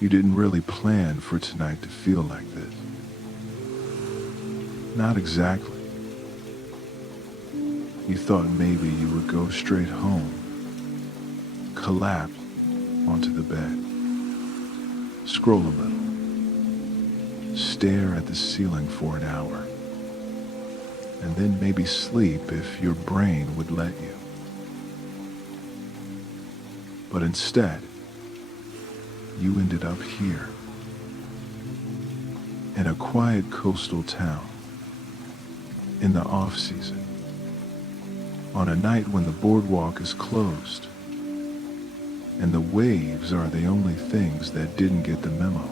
You didn't really plan for tonight to feel like this. Not exactly. You thought maybe you would go straight home, collapse onto the bed, scroll a little, stare at the ceiling for an hour, and then maybe sleep if your brain would let you. But instead, you ended up here, in a quiet coastal town, in the off-season, on a night when the boardwalk is closed, and the waves are the only things that didn't get the memo.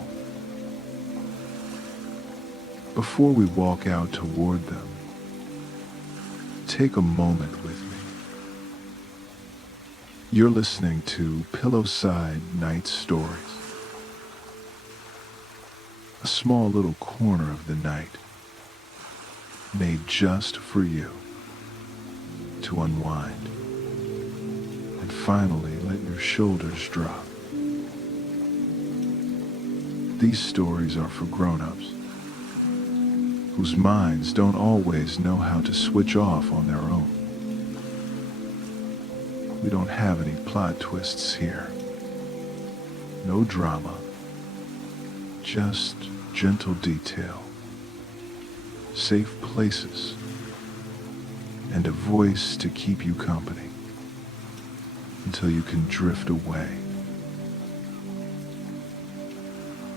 Before we walk out toward them, take a moment with me. You're listening to Pillowside Night Stories, a small little corner of the night made just for you to unwind and finally let your shoulders drop. These stories are for grown-ups whose minds don't always know how to switch off on their own. We don't have any plot twists here. No drama. Just gentle detail. Safe places. And a voice to keep you company until you can drift away.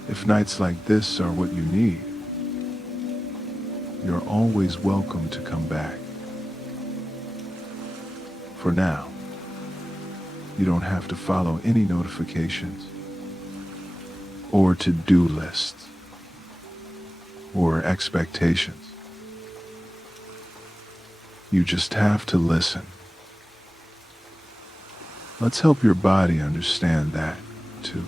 If nights like this are what you need, you're always welcome to come back. For now, you don't have to follow any notifications or to-do lists or expectations. You just have to listen. Let's help your body understand that, too.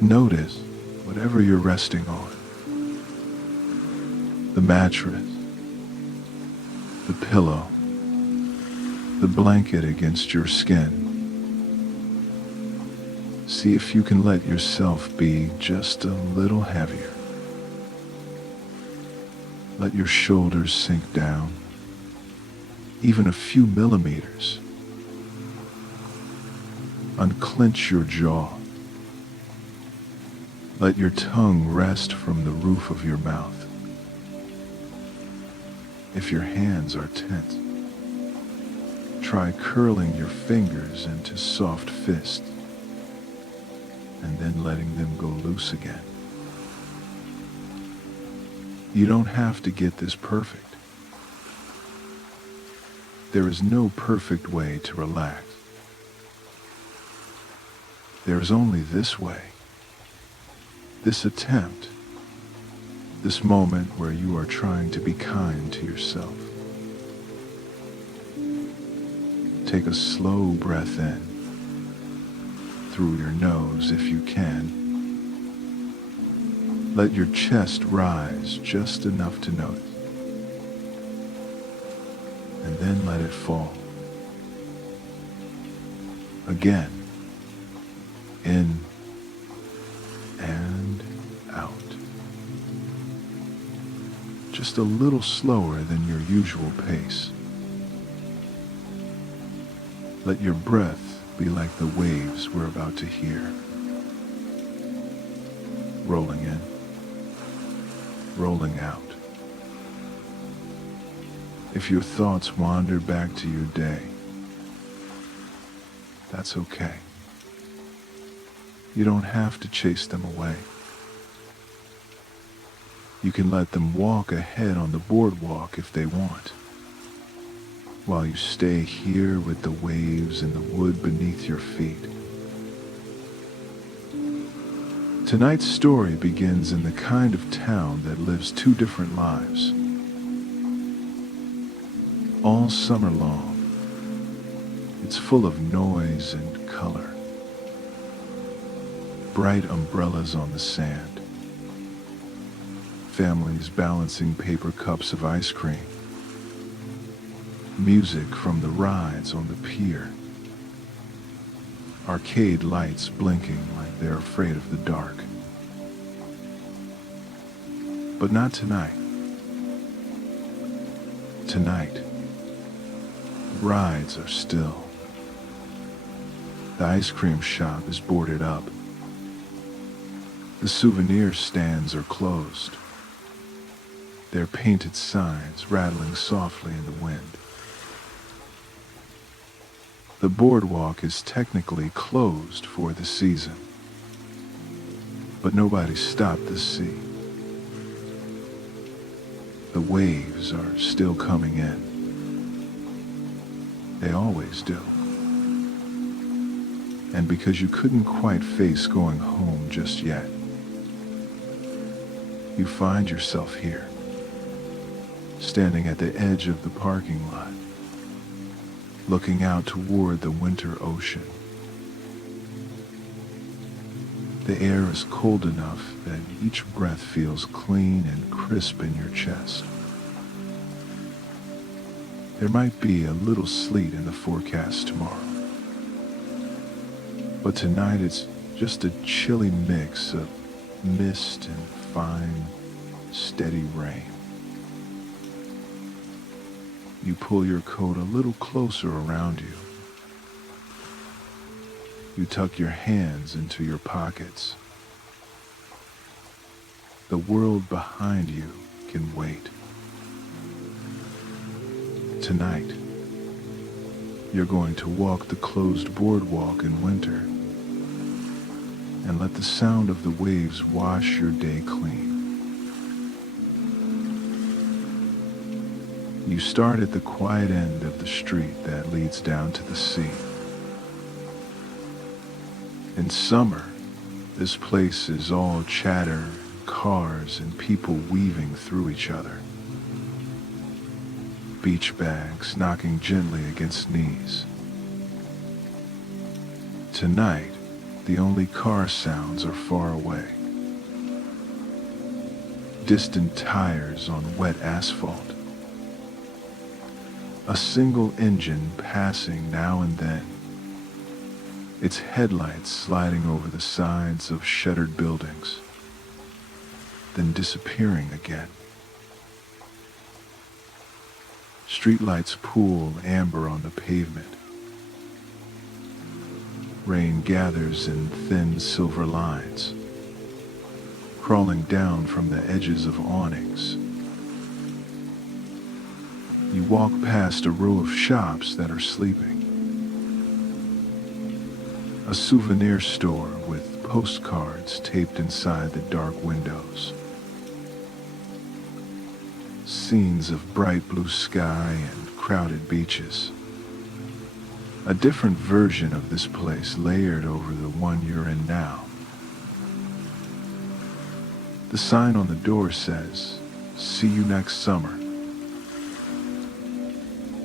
Notice whatever you're resting on. The mattress, the pillow, the blanket against your skin. See if you can let yourself be just a little heavier. Let your shoulders sink down, even a few millimeters. Unclench your jaw. Let your tongue rest from the roof of your mouth. If your hands are tense, try curling your fingers into soft fists and then letting them go loose again. You don't have to get this perfect. There is no perfect way to relax. There is only this way. This attempt. This moment where you are trying to be kind to yourself. Take a slow breath in, through your nose if you can. Let your chest rise just enough to notice. And then let it fall. Again. In and out. Just a little slower than your usual pace. Let your breath be like the waves we're about to hear. Rolling in, rolling out. If your thoughts wander back to your day, that's okay. You don't have to chase them away. You can let them walk ahead on the boardwalk if they want, while you stay here with the waves and the wood beneath your feet. Tonight's story begins in the kind of town that lives two different lives. All summer long, it's full of noise and color. Bright umbrellas on the sand. Families balancing paper cups of ice cream. Music from the rides on the pier. arcade lights blinking like they're afraid of the dark. But not tonight. Tonight, rides are still. The ice cream shop is boarded up. The souvenir stands are closed, their painted signs rattling softly in the wind. The boardwalk is technically closed for the season, but nobody stopped to see. The waves are still coming in. They always do. And because you couldn't quite face going home just yet, you find yourself here, standing at the edge of the parking lot, looking out toward the winter ocean. The air is cold enough that each breath feels clean and crisp in your chest. There might be a little sleet in the forecast tomorrow, but tonight it's just a chilly mix of mist and fine, steady rain. You pull your coat a little closer around you. You tuck your hands into your pockets. The world behind you can wait. Tonight, you're going to walk the closed boardwalk in winter and let the sound of the waves wash your day clean. You start at the quiet end of the street that leads down to the sea. In summer, this place is all chatter, cars, and people weaving through each other. Beach bags knocking gently against knees. Tonight, the only car sounds are far away. Distant tires on wet asphalt. A single engine passing now and then, its headlights sliding over the sides of shuttered buildings, then disappearing again. Streetlights pool amber on the pavement. Rain gathers in thin silver lines, crawling down from the edges of awnings. You walk past a row of shops that are sleeping. A souvenir store with postcards taped inside the dark windows. Scenes of bright blue sky and crowded beaches. A different version of this place layered over the one you're in now. The sign on the door says, "See you next summer."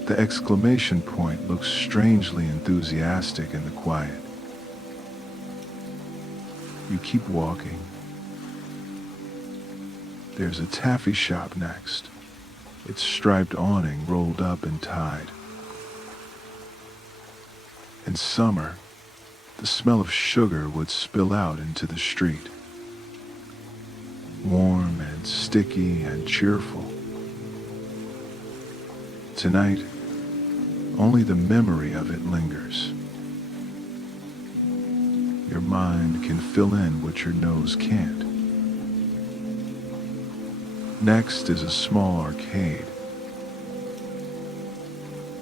The exclamation point looks strangely enthusiastic in the quiet. You keep walking. There's a taffy shop next, its striped awning rolled up and tied. In summer, the smell of sugar would spill out into the street. Warm and sticky and cheerful. Tonight, only the memory of it lingers. Your mind can fill in what your nose can't. Next is a small arcade.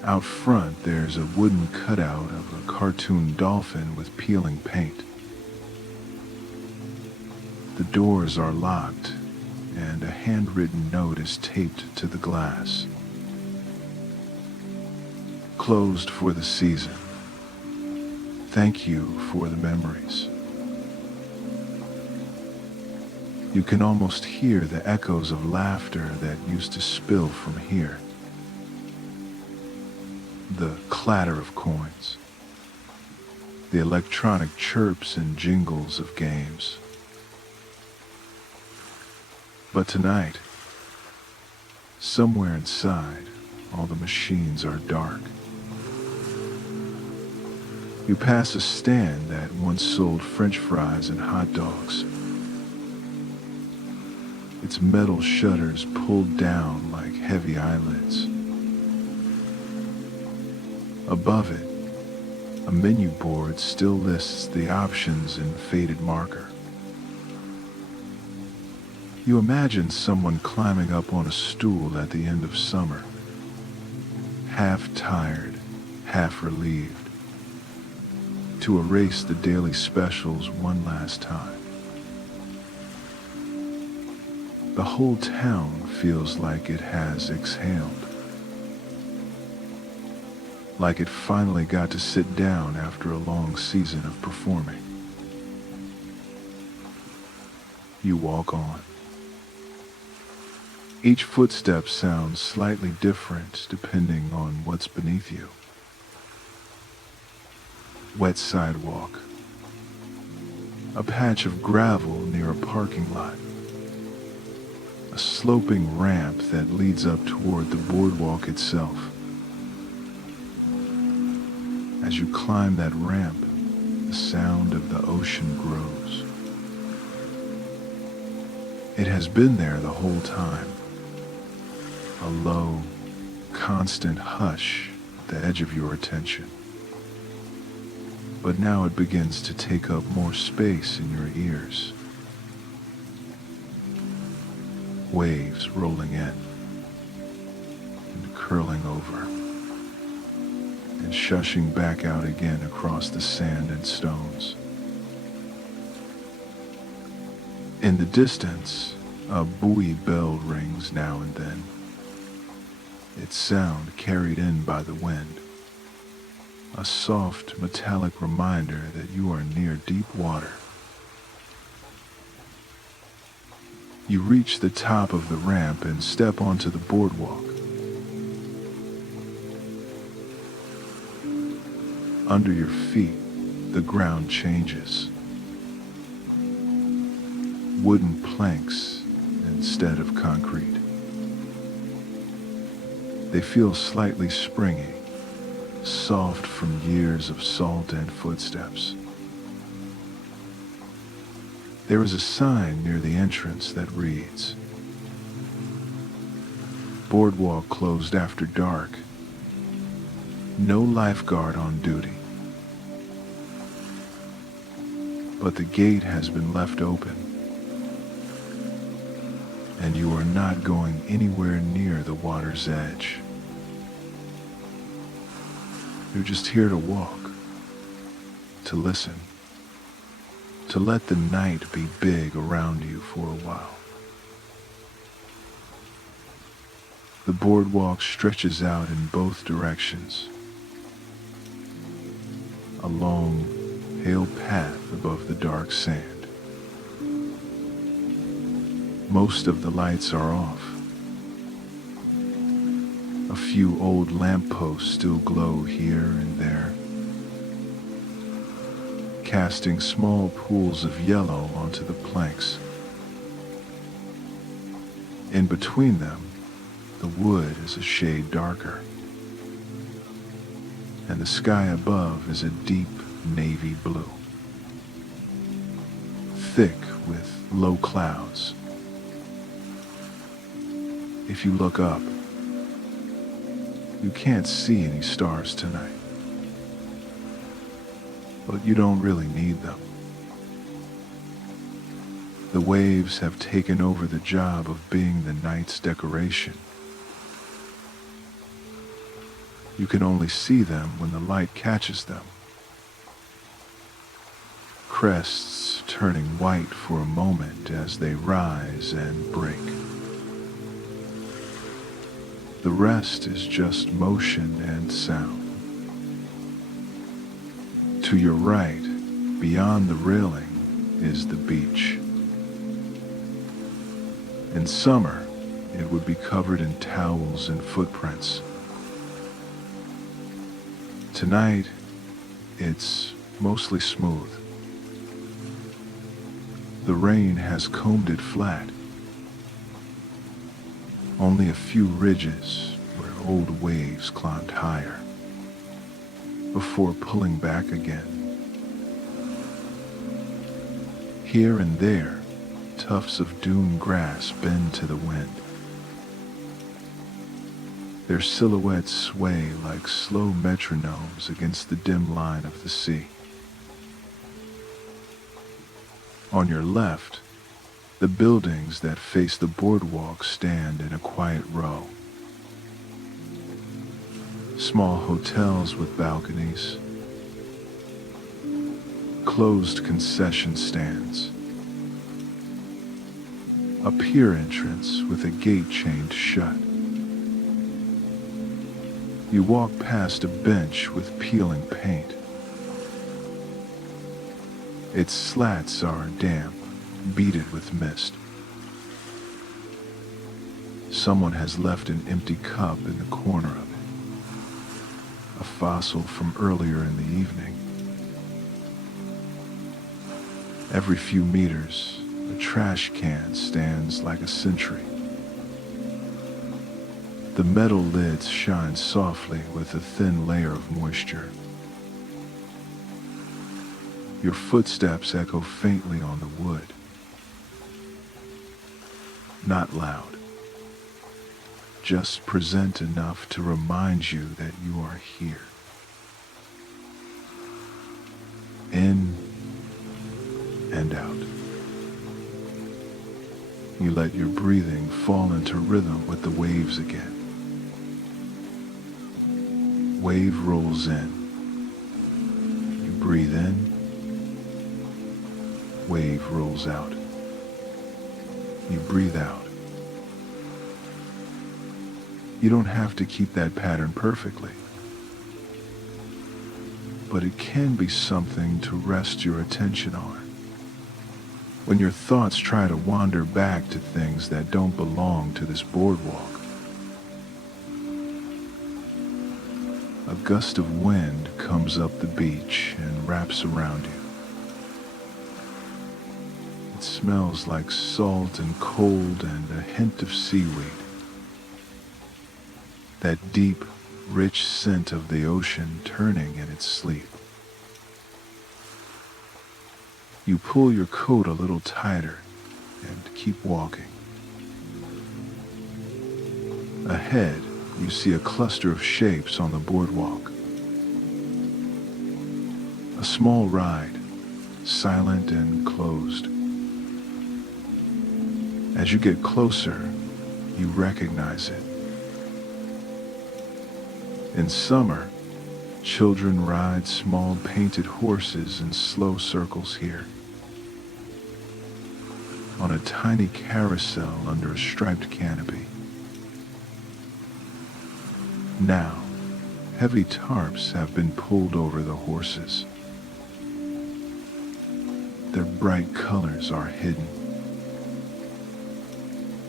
Out front, there's a wooden cutout of a cartoon dolphin with peeling paint. The doors are locked, and a handwritten note is taped to the glass. Closed for the season. Thank you for the memories. You can almost hear the echoes of laughter that used to spill from here. The clatter of coins. The electronic chirps and jingles of games. But tonight, somewhere inside, all the machines are dark. You pass a stand that once sold French fries and hot dogs. Its metal shutters pulled down like heavy eyelids. Above it, a menu board still lists the options in faded marker. You imagine someone climbing up on a stool at the end of summer, half tired, half relieved, to erase the daily specials one last time. The whole town feels like it has exhaled, like it finally got to sit down after a long season of performing. You walk on. Each footstep sounds slightly different depending on what's beneath you. Wet sidewalk, a patch of gravel near a parking lot, a sloping ramp that leads up toward the boardwalk itself. As you climb that ramp, the sound of the ocean grows. It has been there the whole time, a low, constant hush at the edge of your attention. But now it begins to take up more space in your ears. Waves rolling in and curling over and shushing back out again across the sand and stones. In the distance, a buoy bell rings now and then, its sound carried in by the wind, a soft metallic reminder that you are near deep water. You reach the top of the ramp and step onto the boardwalk. Under your feet, the ground changes. Wooden planks instead of concrete. They feel slightly springy, soft from years of salt and footsteps. There is a sign near the entrance that reads, "Boardwalk closed after dark. No lifeguard on duty." But the gate has been left open, and you are not going anywhere near the water's edge. You're just here to walk, to listen, to let the night be big around you for a while. The boardwalk stretches out in both directions, a long, pale path above the dark sand. Most of the lights are off. A few old lampposts still glow here and there, casting small pools of yellow onto the planks. In between them, the wood is a shade darker, and the sky above is a deep navy blue, thick with low clouds. If you look up, you can't see any stars tonight, but you don't really need them. The waves have taken over the job of being the night's decoration. You can only see them when the light catches them. Crests turning white for a moment as they rise and break. The rest is just motion and sound. To your right, beyond the railing, is the beach. In summer, it would be covered in towels and footprints. Tonight, it's mostly smooth. The rain has combed it flat. Only a few ridges where old waves climbed higher. before pulling back again. Here and there, tufts of dune grass bend to the wind. Their silhouettes sway like slow metronomes against the dim line of the sea. On your left, the buildings that face the boardwalk stand in a quiet row. Small hotels with balconies, closed concession stands, a pier entrance with a gate chained shut. You walk past a bench with peeling paint. Its slats are damp, beaded with mist. Someone has left an empty cup in the corner of it, a fossil from earlier in the evening. Every few meters, a trash can stands like a sentry. The metal lids shine softly with a thin layer of moisture. Your footsteps echo faintly on the wood. Not loud, just present enough to remind you that you are here. In and out. You let your breathing fall into rhythm with the waves again. Wave rolls in. You breathe in. Wave rolls out. You breathe out. You don't have to keep that pattern perfectly, but it can be something to rest your attention on when your thoughts try to wander back to things that don't belong to this boardwalk. A gust of wind comes up the beach and wraps around you. It smells like salt and cold and a hint of seaweed. That deep, rich scent of the ocean turning in its sleep. You pull your coat a little tighter and keep walking. Ahead, you see a cluster of shapes on the boardwalk. A small ride, silent and closed. As you get closer, you recognize it. In summer, children ride small painted horses in slow circles here. On a tiny carousel under a striped canopy. Now, heavy tarps have been pulled over the horses. Their bright colors are hidden.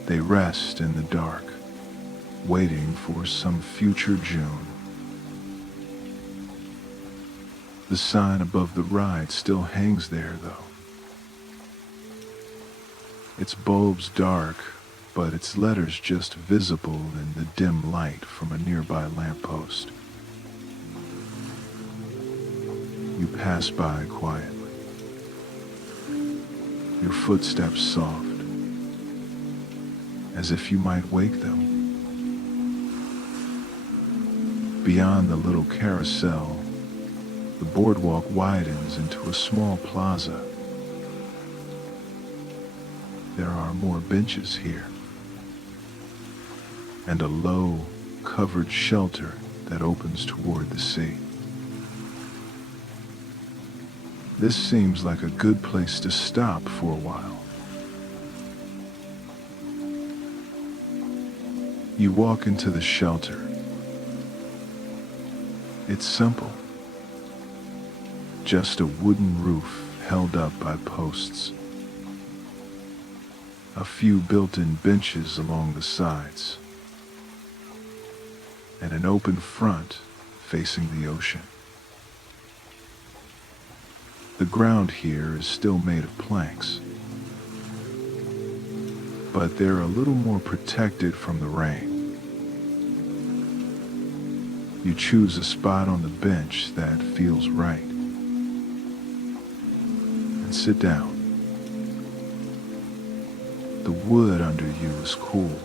They rest in the dark, waiting for some future June. The sign above the ride still hangs there, though. Its bulb's dark, but its letters just visible in the dim light from a nearby lamppost. You pass by quietly, your footsteps soft, as if you might wake them. Beyond the little carousel, the boardwalk widens into a small plaza. There are more benches here, and a low, covered shelter that opens toward the sea. This seems like a good place to stop for a while. You walk into the shelter. It's simple. Just a wooden roof held up by posts. A few built-in benches along the sides. And an open front facing the ocean. The ground here is still made of planks, but they're a little more protected from the rain. You choose a spot on the bench that feels right and sit down. The wood under you is cool,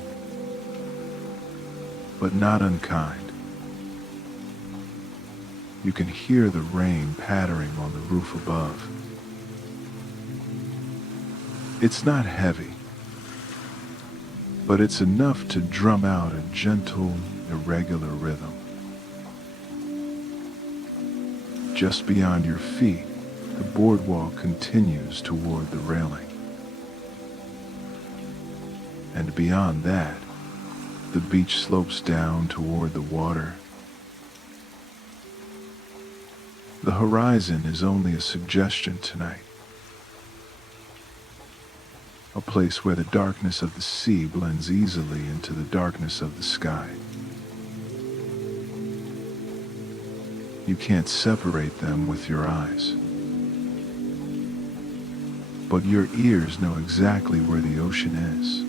but not unkind. You can hear the rain pattering on the roof above. It's not heavy, but it's enough to drum out a gentle, irregular rhythm. Just beyond your feet, the boardwalk continues toward the railing. And beyond that, the beach slopes down toward the water. The horizon is only a suggestion tonight. A place where the darkness of the sea blends easily into the darkness of the sky. You can't separate them with your eyes, but your ears know exactly where the ocean is.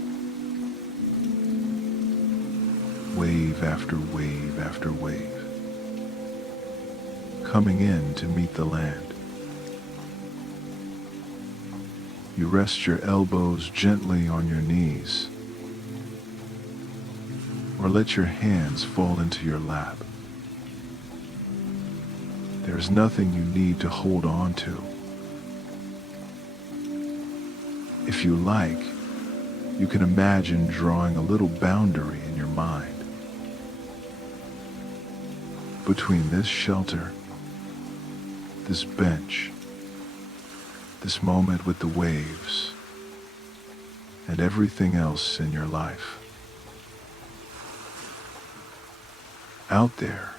Wave after wave after wave, coming in to meet the land. You rest your elbows gently on your knees, or let your hands fall into your lap. There's nothing you need to hold on to. If you like, you can imagine drawing a little boundary in your mind between this shelter, this bench, this moment with the waves, and everything else in your life. Out there,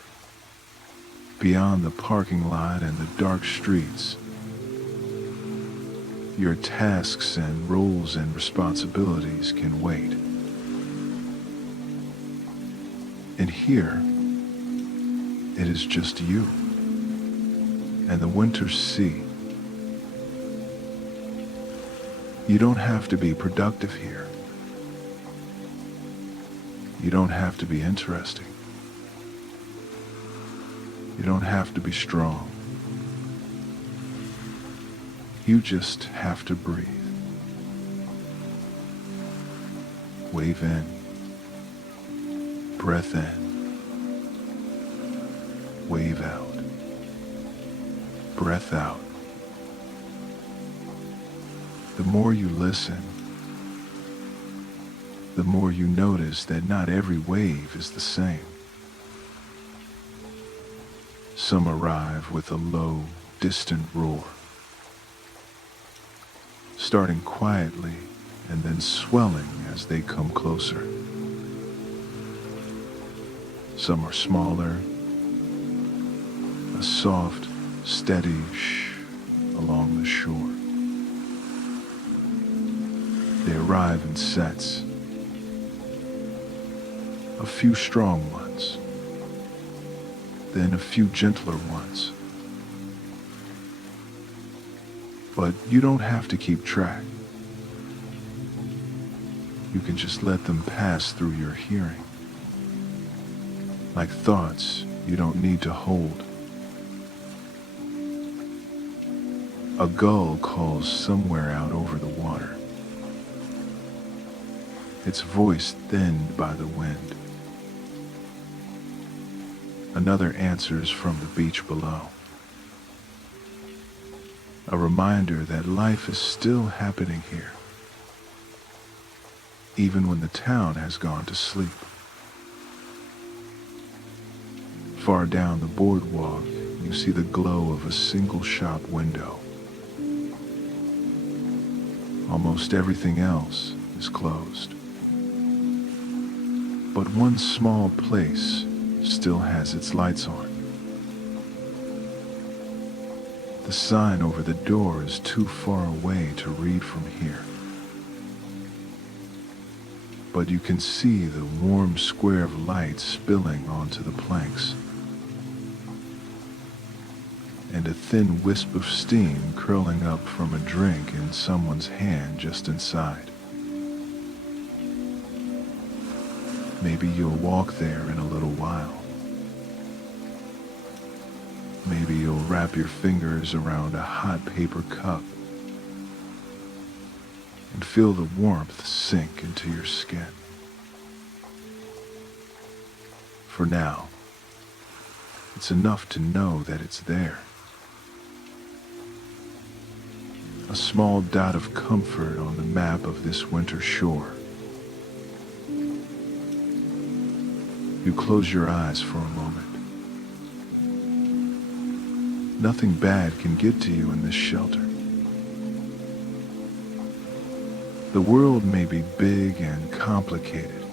beyond the parking lot and the dark streets, your tasks and roles and responsibilities can wait. And here, it is just you and the winter sea. You don't have to be productive here. You don't have to be interesting. You don't have to be strong. You just have to breathe. Wave in, breath in, wave out, breath out. The more you listen, the more you notice that not every wave is the same. Some arrive with a low, distant roar, starting quietly and then swelling as they come closer. Some are smaller, a soft, steady shh along the shore. They arrive in sets, a few strong ones, then a few gentler ones. But you don't have to keep track. You can just let them pass through your hearing, like thoughts you don't need to hold. A gull calls somewhere out over the water, its voice thinned by the wind. Another answers from the beach below, a reminder that life is still happening here, even when the town has gone to sleep. Far down the boardwalk, you see the glow of a single shop window. Almost everything else is closed, but one small place still has its lights on. The sign over the door is too far away to read from here, but you can see the warm square of light spilling onto the planks, and a thin wisp of steam curling up from a drink in someone's hand just inside. Maybe you'll walk there in a little while, Maybe you'll wrap your fingers around a hot paper cup and feel the warmth sink into your skin. For now, it's enough to know that it's there. A small dot of comfort on the map of this winter shore. You close your eyes for a moment. Nothing bad can get to you in this shelter. The world may be big and complicated,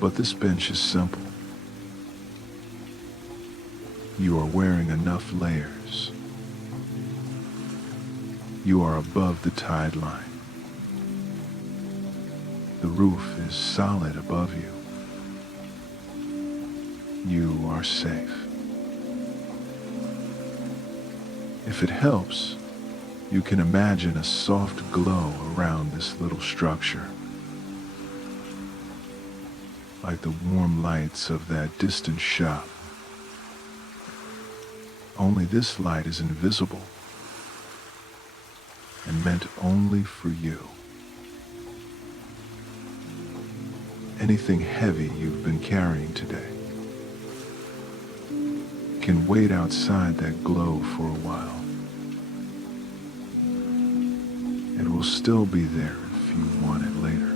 but this bench is simple. You are wearing enough layers. You are above the tide line. The roof is solid above you. You are safe. If it helps, you can imagine a soft glow around this little structure, like the warm lights of that distant shop. Only this light is invisible and meant only for you. Anything heavy you've been carrying today can wait outside that glow for a while. It will still be there if you want it later.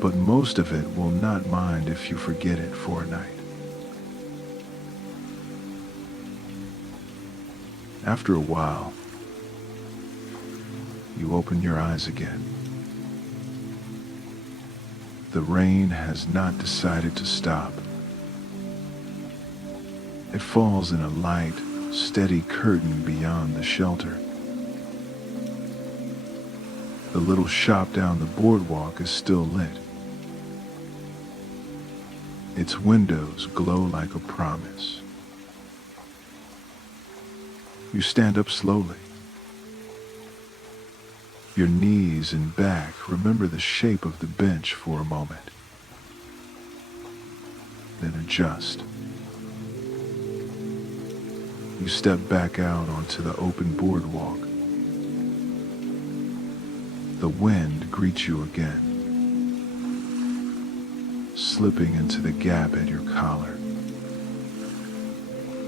But most of it will not mind if you forget it for a night. After a while, you open your eyes again. The rain has not decided to stop. It falls in a light, steady curtain beyond the shelter. The little shop down the boardwalk is still lit. Its windows glow like a promise. You stand up slowly. Your knees and back remember the shape of the bench for a moment. Then adjust. You step back out onto the open boardwalk. The wind greets you again, slipping into the gap at your collar,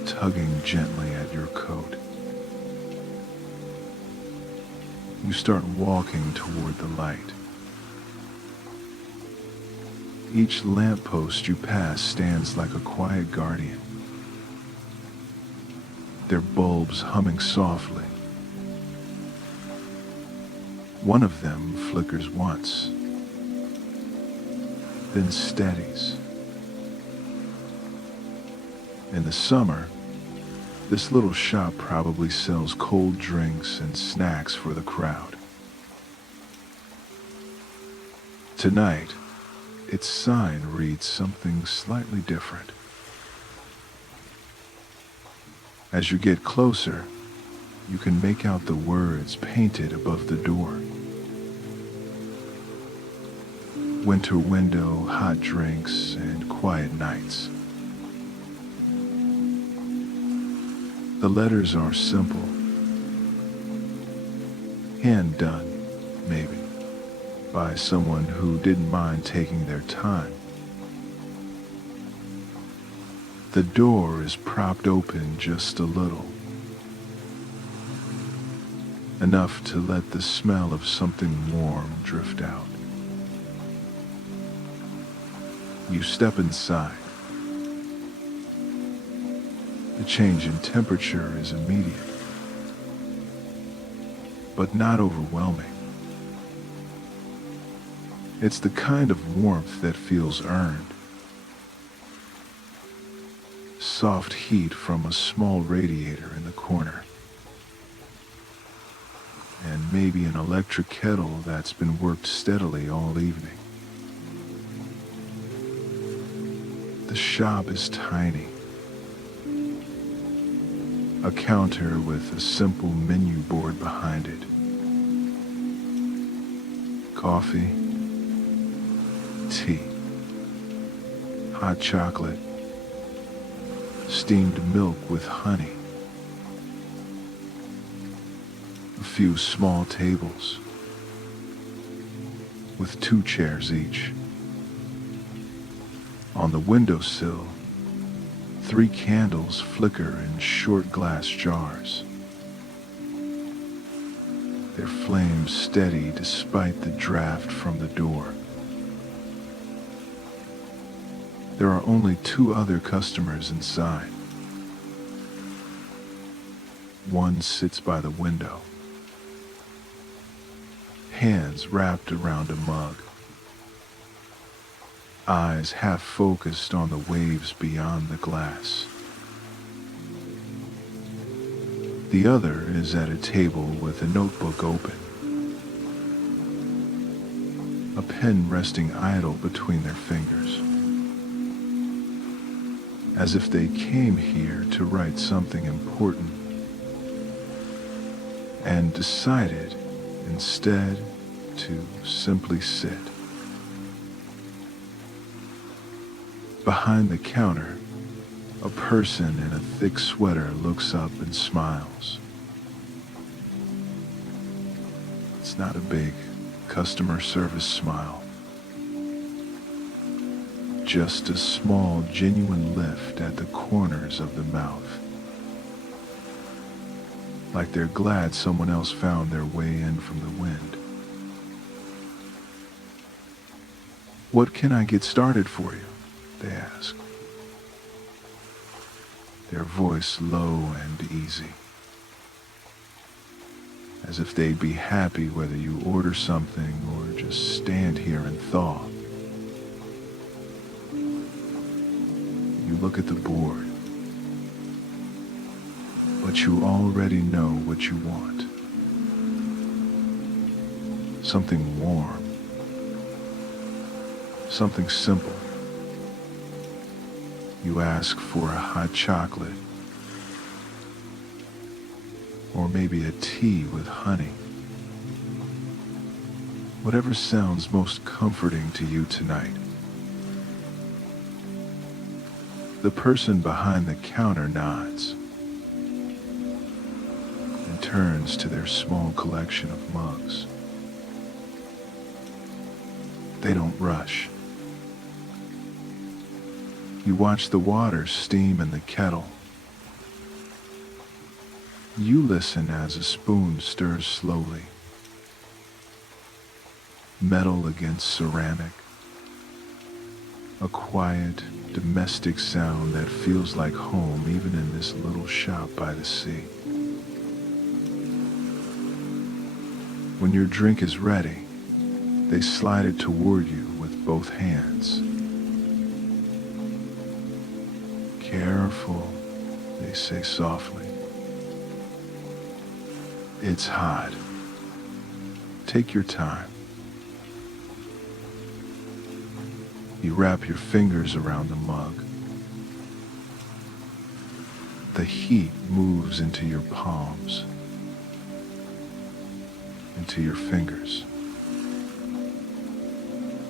tugging gently at your coat. You start walking toward the light. Each lamppost you pass stands like a quiet guardian, their bulbs humming softly. One of them flickers once, then steadies. In the summer, this little shop probably sells cold drinks and snacks for the crowd. Tonight, its sign reads something slightly different. As you get closer, you can make out the words painted above the door. Winter window, hot drinks, and quiet nights. The letters are simple. Hand done, maybe, by someone who didn't mind taking their time. The door is propped open just a little, enough to let the smell of something warm drift out. You step inside. The change in temperature is immediate, but not overwhelming. It's the kind of warmth that feels earned. Soft heat from a small radiator in the corner, and maybe an electric kettle that's been worked steadily all evening. The shop is tiny. A counter with a simple menu board behind it. Coffee, tea, hot chocolate, steamed milk with honey, a few small tables with 2 chairs each. On the windowsill, 3 candles flicker in short glass jars, their flames steady despite the draft from the door. There are only 2 other customers inside. One sits by the window, hands wrapped around a mug, eyes half focused on the waves beyond the glass. The other is at a table with a notebook open, a pen resting idle between their fingers, as if they came here to write something important and decided instead to simply sit. Behind the counter, a person in a thick sweater looks up and smiles. It's not a big customer service smile, just a small, genuine lift at the corners of the mouth, like they're glad someone else found their way in from the wind. "What can I get started for you?" they ask, their voice low and easy, as if they'd be happy whether you order something or just stand here and thaw. You look at the board, but you already know what you want. Something warm, something simple. You ask for a hot chocolate, or maybe a tea with honey. Whatever sounds most comforting to you tonight. The person behind the counter nods and turns to their small collection of mugs. They don't rush. You watch the water steam in the kettle. You listen as a spoon stirs slowly, metal against ceramic, a quiet, domestic sound that feels like home even in this little shop by the sea. When your drink is ready, they slide it toward you with both hands. "Careful," they say softly. "It's hot. Take your time." You wrap your fingers around the mug. The heat moves into your palms, into your fingers,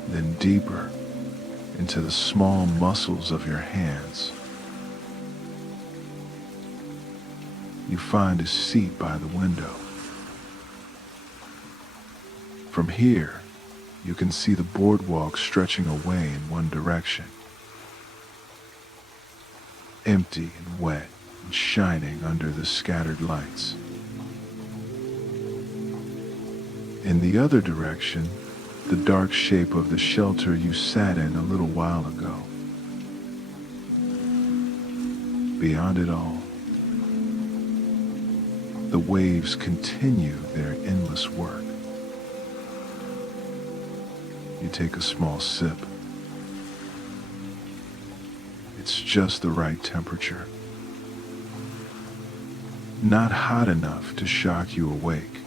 then deeper into the small muscles of your hands. You find a seat by the window. From here, you can see the boardwalk stretching away in one direction, empty and wet and shining under the scattered lights. In the other direction, the dark shape of the shelter you sat in a little while ago. Beyond it all, the waves continue their endless work. You take a small sip. It's just the right temperature. Not hot enough to shock you awake.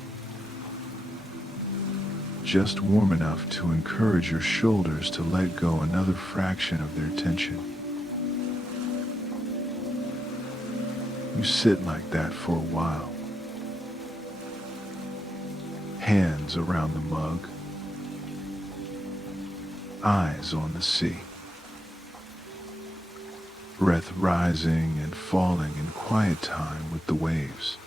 Just warm enough to encourage your shoulders to let go another fraction of their tension. You sit like that for a while. Hands around the mug, eyes on the sea. breath rising and falling in quiet time with the waves.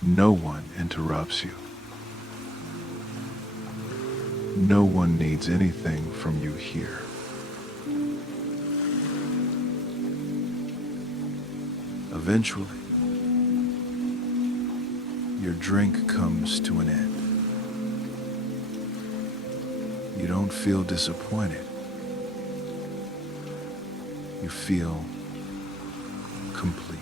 No one interrupts you. No one needs anything from you here. Eventually, your drink comes to an end. You don't feel disappointed. You feel complete.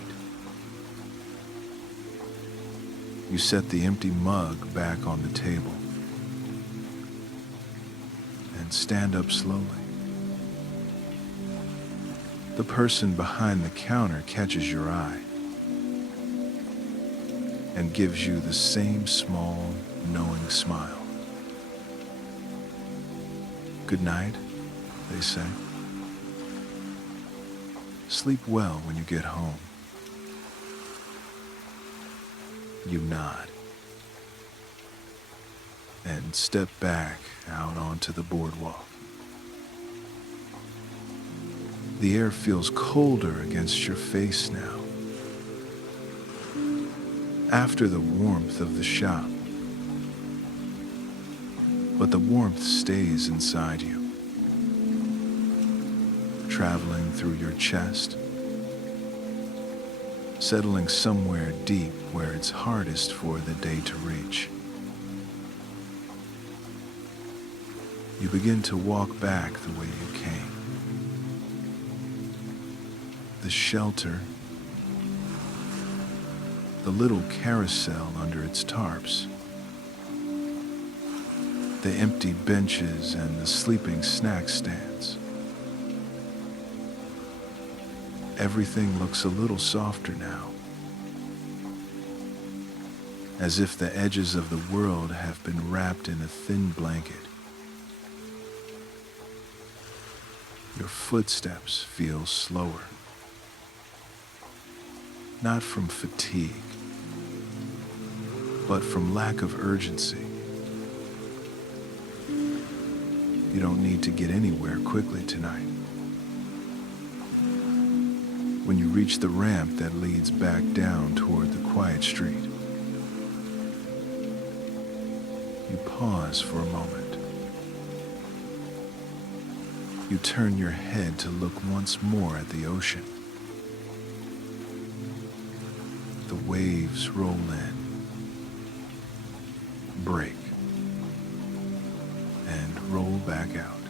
You set the empty mug back on the table and stand up slowly. The person behind the counter catches your eye and gives you the same small, knowing smile. Good night, they say. Sleep well when you get home. You nod and step back out onto the boardwalk. The air feels colder against your face now, after the warmth of the shop. But the warmth stays inside you, traveling through your chest, settling somewhere deep where it's hardest for the day to reach. You begin to walk back the way you came. The shelter, the little carousel under its tarps, the empty benches and the sleeping snack stands. Everything looks a little softer now, as if the edges of the world have been wrapped in a thin blanket. Your footsteps feel slower, not from fatigue, but from lack of urgency. You don't need to get anywhere quickly tonight. When you reach the ramp that leads back down toward the quiet street, you pause for a moment. You turn your head to look once more at the ocean. The waves roll in, break, and roll back out.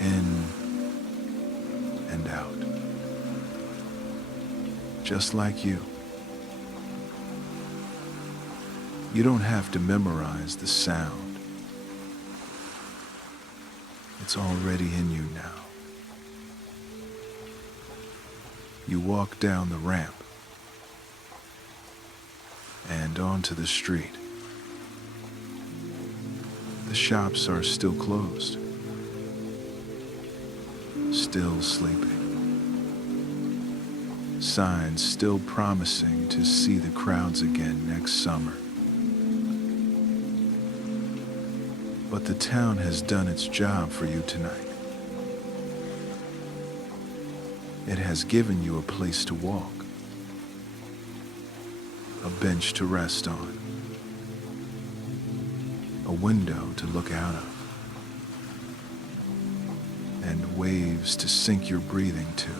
In and out. Just like you. You don't have to memorize the sound. It's already in you now. You walk down the ramp and onto the street. The shops are still closed, still sleeping. Signs still promising to see the crowds again next summer. But the town has done its job for you tonight. It has given you a place to walk, a bench to rest on, a window to look out of, and waves to sink your breathing to.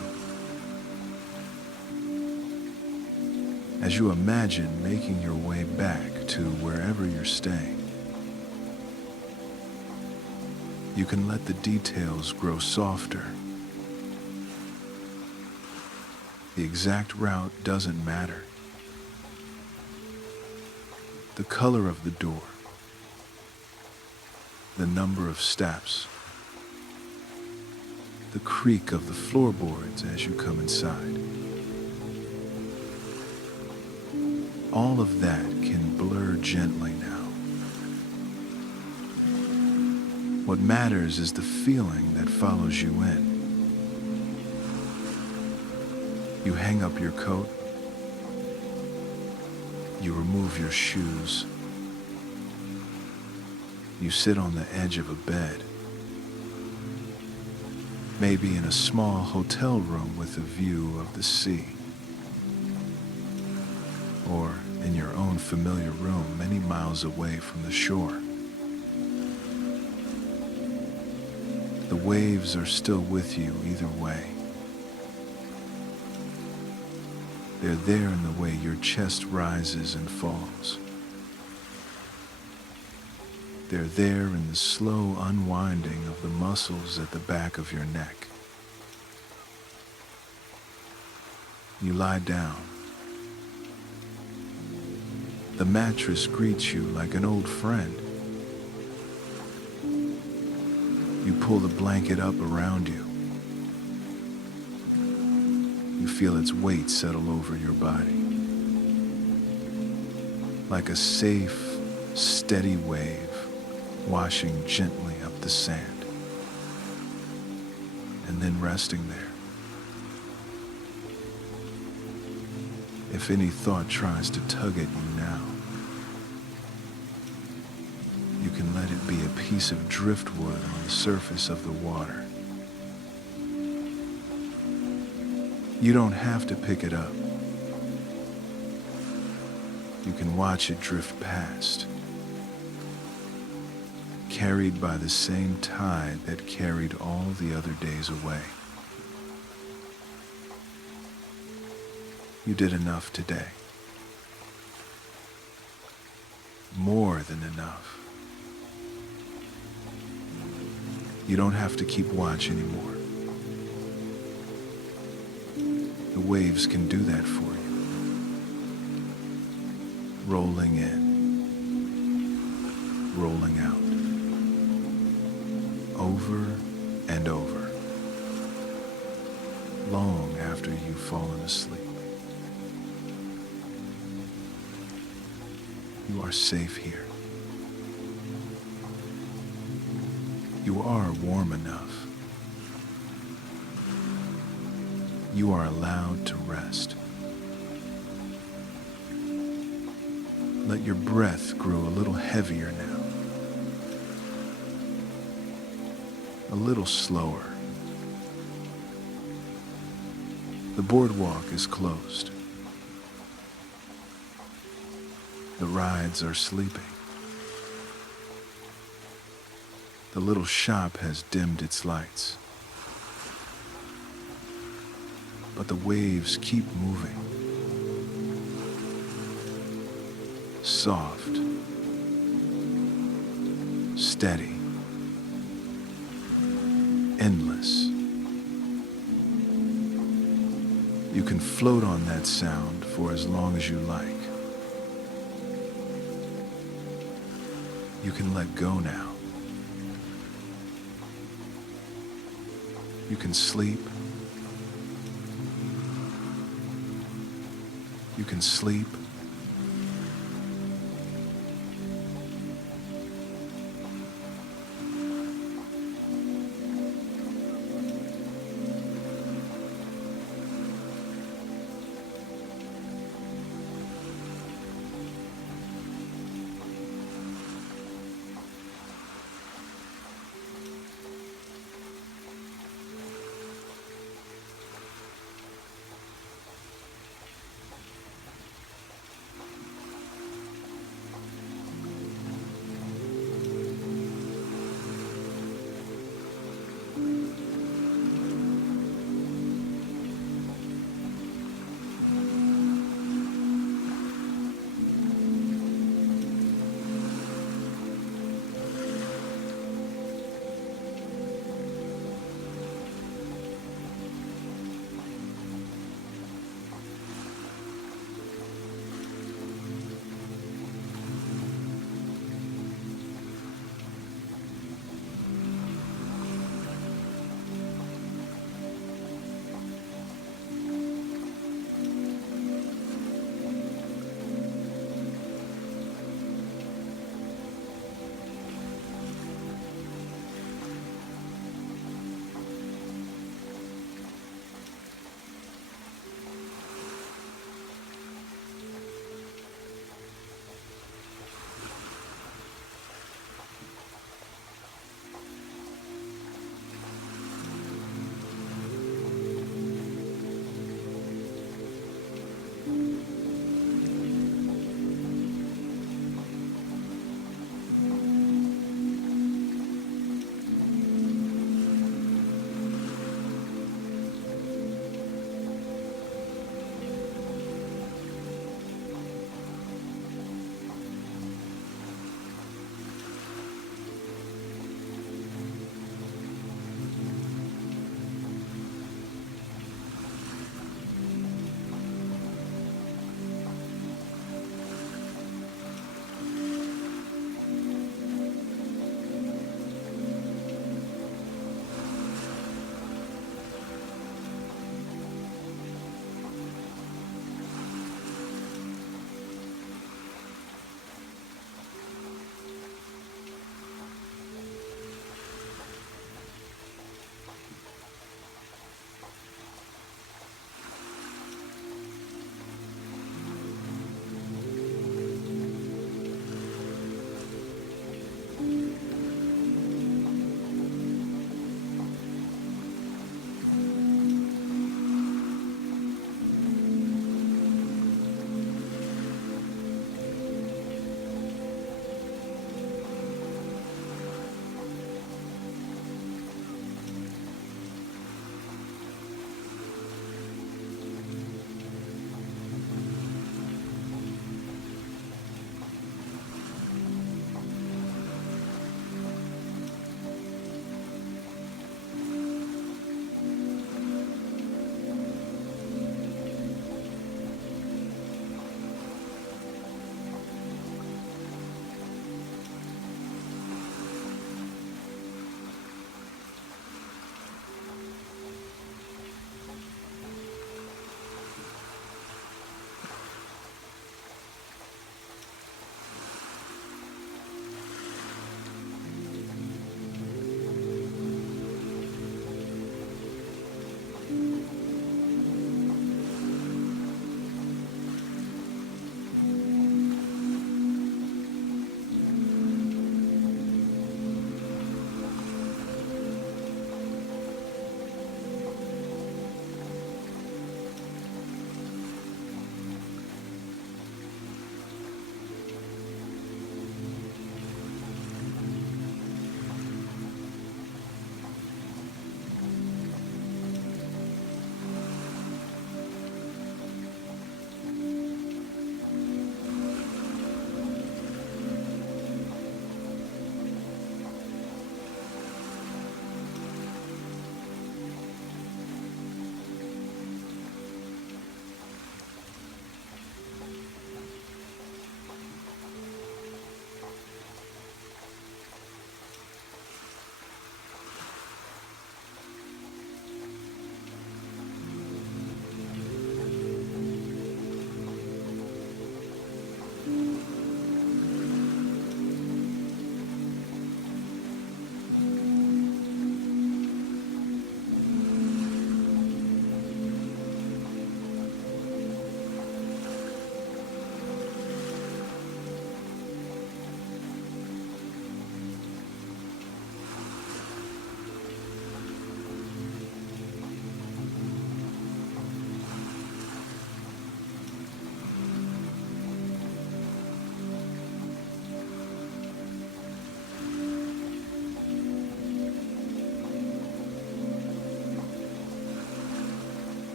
As you imagine making your way back to wherever you're staying, you can let the details grow softer. The exact route doesn't matter. The color of the door, the number of steps, the creak of the floorboards as you come inside. All of that can blur gently now. What matters is the feeling that follows you in. You hang up your coat. You remove your shoes. You sit on the edge of a bed maybe in a small hotel room with a view of the sea, or in your own familiar room many miles away from the shore. The waves are still with you either way. They're there in the way your chest rises and falls. They're there in the slow unwinding of the muscles at the back of your neck. You lie down. The mattress greets you like an old friend. You pull the blanket up around you. You feel its weight settle over your body. Like a safe, steady wave washing gently up the sand, and then resting there. If any thought tries to tug at you now, you can let it be a piece of driftwood on the surface of the water. You don't have to pick it up. You can watch it drift past, carried by the same tide that carried all the other days away. You did enough today. More than enough. You don't have to keep watch anymore. The waves can do that for you. Rolling in, rolling out. Over and over, long after you've fallen asleep. You are safe here. You are warm enough. You are allowed to rest. Let your breath grow a little heavier now. A little slower. The boardwalk is closed. The rides are sleeping. The little shop has dimmed its lights. But the waves keep moving. Soft. Steady. Endless. You can float on that sound for as long as you like. You can let go now. You can sleep. You can sleep